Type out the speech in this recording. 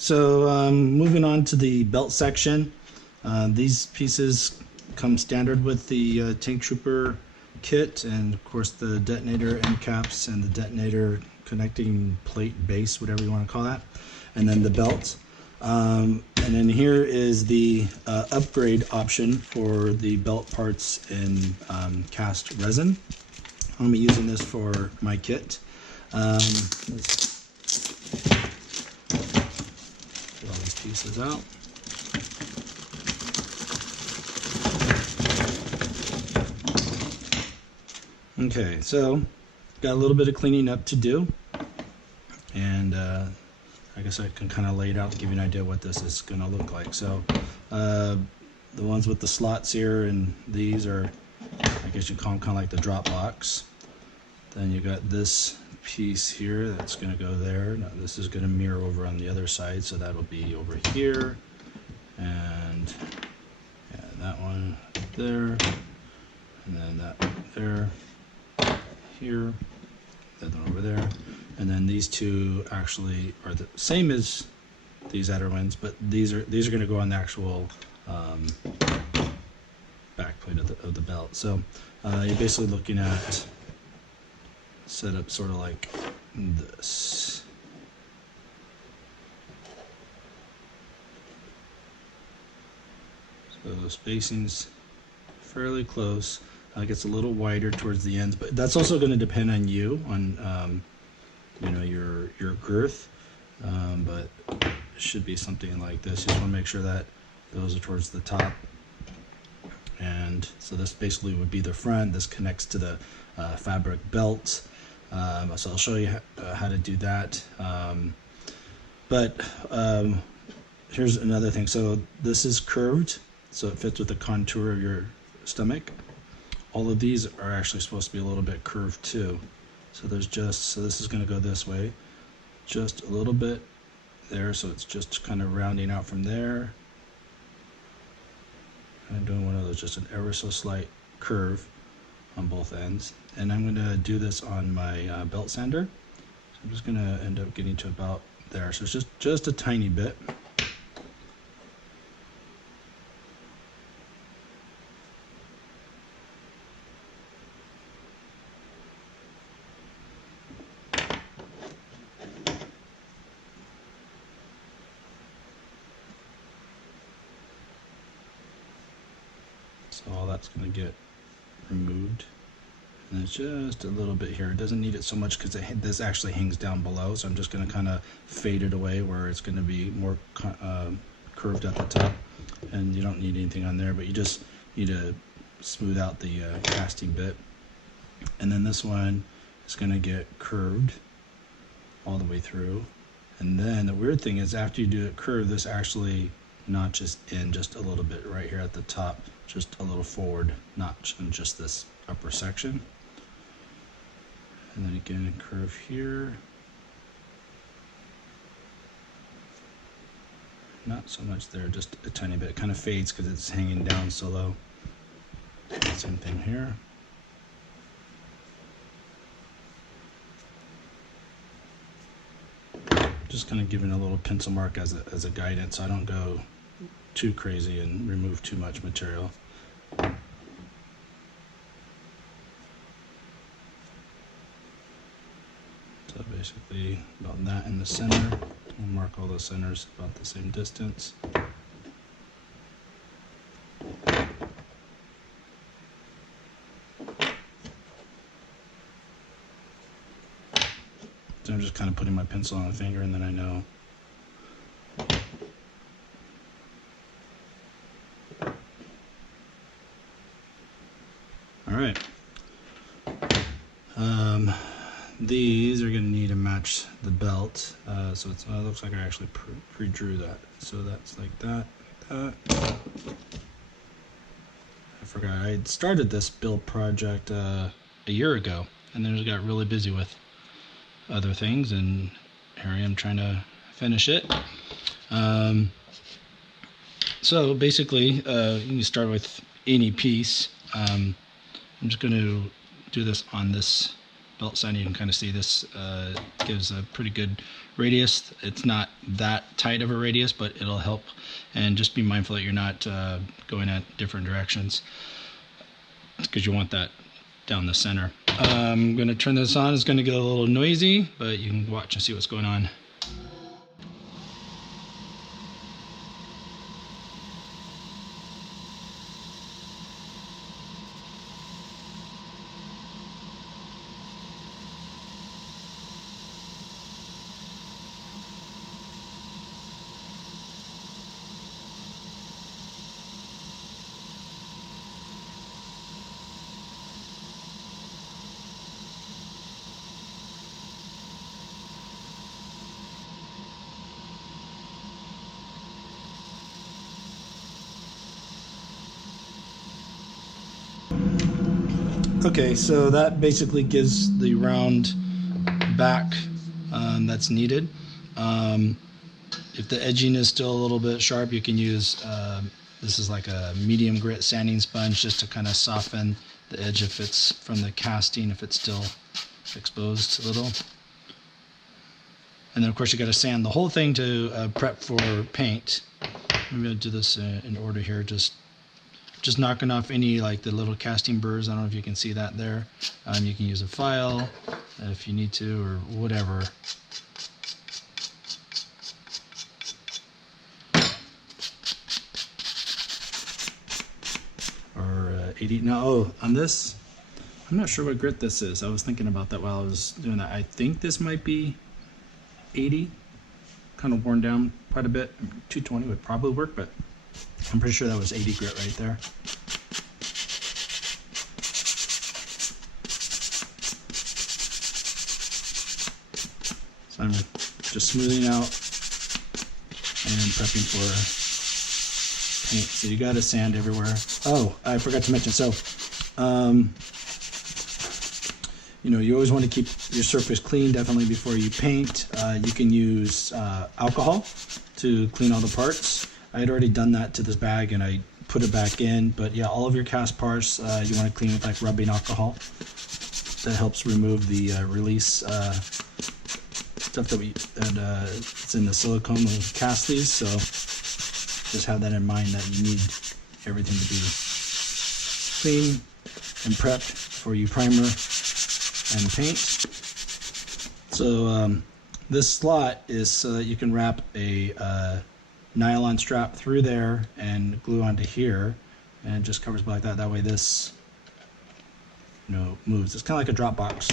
So moving on to the belt section, these pieces come standard with the Tanktrooper kit, and of course the detonator end caps and the detonator connecting plate base, whatever you want to call that, and then the belt. And then here is the upgrade option for the belt parts in cast resin. I'm going to be using this for my kit. Let's get all these pieces out. Okay, so got a little bit of cleaning up to do, and I guess I can kind of lay it out to give you an idea what this is going to look like. So the ones with the slots here, and these are, I guess you call them kind of like the drop box. Then you got this piece here that's going to go there. Now this is going to mirror over on the other side, so that'll be over here, and yeah, that one there, and then that there, here, that one over there, and then these two actually are the same as these outer ones, but these are going to go on the actual back plate of the belt. So you're basically looking at setup sort of like this. So the spacing's fairly close. It gets a little wider towards the ends, but that's also going to depend on you, on you know, your girth. But it should be something like this. You just want to make sure that those are towards the top. And so this basically would be the front. This connects to the fabric belt. So I'll show you how to do that. Here's another thing. So this is curved, so it fits with the contour of your stomach. All of these are actually supposed to be a little bit curved too. So so this is going to go this way, just a little bit there. So it's just kind of rounding out from there. I'm doing one of those, just an ever so slight curve on both ends. And I'm going to do this on my belt sander. So I'm just going to end up getting to about there. So it's just a tiny bit. So all that's going to get removed. And it's just a little bit here. It doesn't need it so much because this actually hangs down below. So I'm just going to kind of fade it away where it's going to be more curved at the top. And you don't need anything on there, but you just need to smooth out the casting bit. And then this one is going to get curved all the way through. And then the weird thing is, after you do it curved, this actually notches in just a little bit right here at the top, just a little forward notch in just this upper section. And then again, a curve here. Not so much there, just a tiny bit. It kind of fades because it's hanging down so low. Same thing here. Just kind of giving a little pencil mark as a guidance, so I don't go too crazy and remove too much material. So basically about that in the center. We'll mark all the centers about the same distance. So I'm just kind of putting my pencil on the finger, and then I know. All right. These are going to need to match the belt. So it looks like I actually pre-drew that. So that's like that, I forgot. I had started this build project a year ago, and then I got really busy with other things, and here I am trying to finish it. So basically, you can start with any piece. I'm just going to do this on this belt sander, you can kind of see this gives a pretty good radius. It's not that tight of a radius, but it'll help. And just be mindful that you're not going at different directions, because you want that down the center. I'm going to turn this on. It's going to get a little noisy, but you can watch and see what's going on. Okay, so that basically gives the round back that's needed. If the edging is still a little bit sharp, you can use, this is like a medium grit sanding sponge, just to kind of soften the edge if it's from the casting, if it's still exposed a little. And then of course you got to sand the whole thing to prep for paint. I'm going to do this in order here, just knocking off any like the little casting burrs. I don't know if you can see that there. You can use a file if you need to, or whatever. Or 80. Now, on this, I'm not sure what grit this is. I was thinking about that while I was doing that. I think this might be 80. Kind of worn down quite a bit. 220 would probably work, but I'm pretty sure that was 80 grit right there. So I'm just smoothing out and prepping for paint. So you got to sand everywhere. Oh, I forgot to mention. So, you know, you always want to keep your surface clean, definitely before you paint. You can use alcohol to clean all the parts. I had already done that to this bag and I put it back in, but yeah, all of your cast parts you want to clean with like rubbing alcohol. That helps remove the release stuff that it's in the silicone when we cast these. So just have that in mind, that you need everything to be clean and prepped before you primer and paint. So this slot is so that you can wrap a nylon strap through there and glue onto here, and it just covers like that. That way this, you know, moves. It's kind of like a drop box.